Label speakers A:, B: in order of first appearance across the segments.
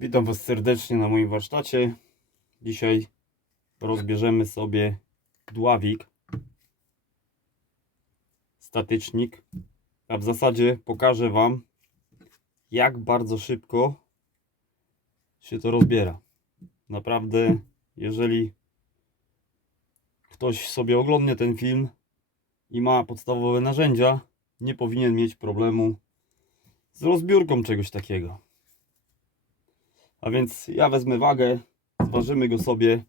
A: Witam Was serdecznie na moim warsztacie. Dzisiaj rozbierzemy sobie dławik, statycznik, a w zasadzie pokażę Wam, jak bardzo szybko się to rozbiera. Naprawdę, jeżeli ktoś sobie oglądnie ten film i ma podstawowe narzędzia, nie powinien mieć problemu z rozbiórką czegoś takiego. A więc ja wezmę wagę, zważymy go sobie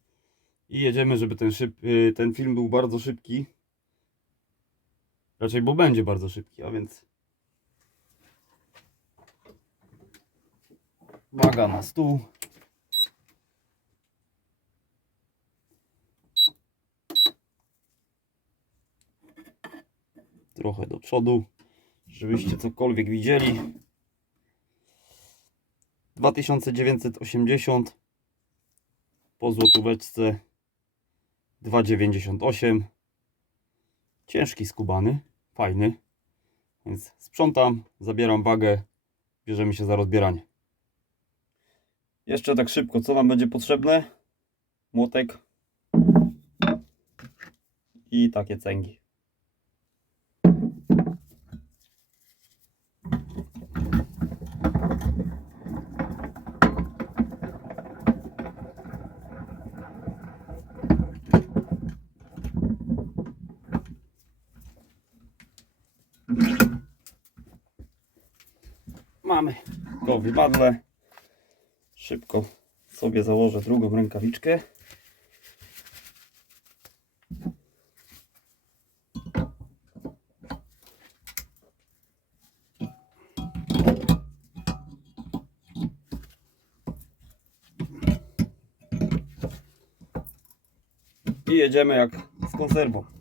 A: i jedziemy, żeby ten, szyb, y, ten film był bardzo szybki. Raczej, bo będzie bardzo szybki, a więc waga na stół. Trochę do przodu, żebyście cokolwiek widzieli. 2980 po złotóweczce 2,98 ciężki skubany, fajny więc sprzątam, zabieram wagę bierzemy się za rozbieranie. Jeszcze tak szybko, co nam będzie potrzebne? Młotek i takie cęgi mamy go wybadle. Szybko sobie założę drugą rękawiczkę. I jedziemy jak z konserwą.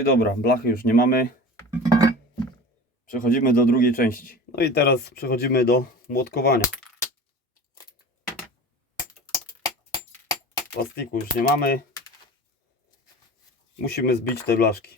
A: I dobra, blachy już nie mamy. Przechodzimy do drugiej części. No i teraz przechodzimy do młotkowania. Plastiku już nie mamy. Musimy zbić te blaszki.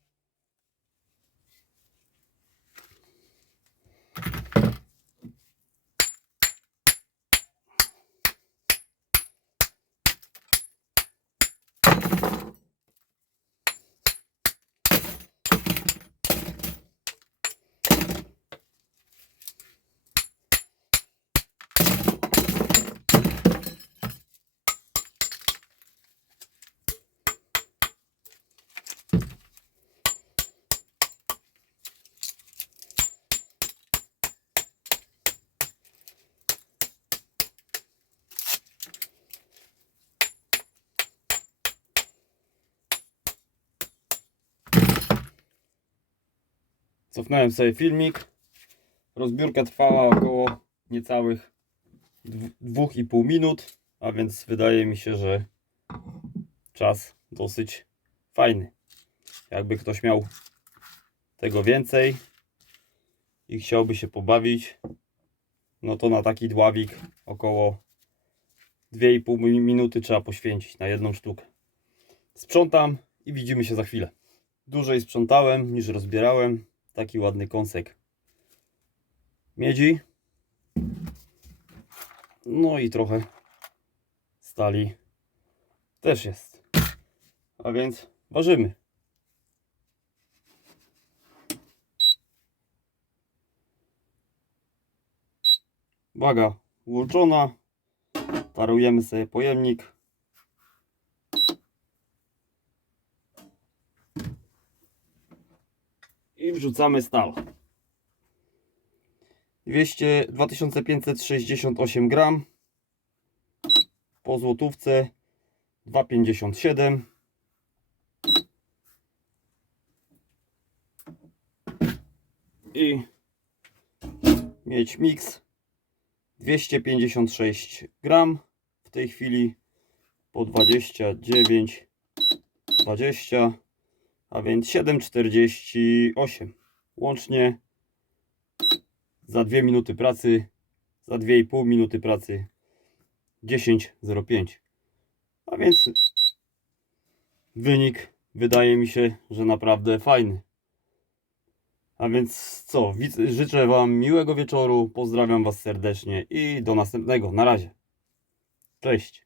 A: Cofnąłem sobie filmik. Rozbiórka trwała około niecałych 2,5 minut, a więc wydaje mi się, że czas dosyć fajny. Jakby ktoś miał tego więcej i chciałby się pobawić, no to na taki dławik około 2,5 mi- minuty trzeba poświęcić na jedną sztukę. Sprzątam i widzimy się za chwilę. Dłużej sprzątałem niż rozbierałem. Taki ładny kąsek miedzi. No i trochę stali też jest. A więc ważymy. Waga ułączona. Tarujemy sobie pojemnik. I wrzucamy stal. 200, 2568 gram. Po złotówce 2,57. I mieć miks 256 gram. W tej chwili po 29, 20, a więc 7,48. Łącznie za 2 minuty pracy, za 2,5 minuty pracy 10,05. A więc wynik wydaje mi się, że naprawdę fajny. A więc co, życzę Wam miłego wieczoru, pozdrawiam Was serdecznie i do następnego. Na razie. Cześć.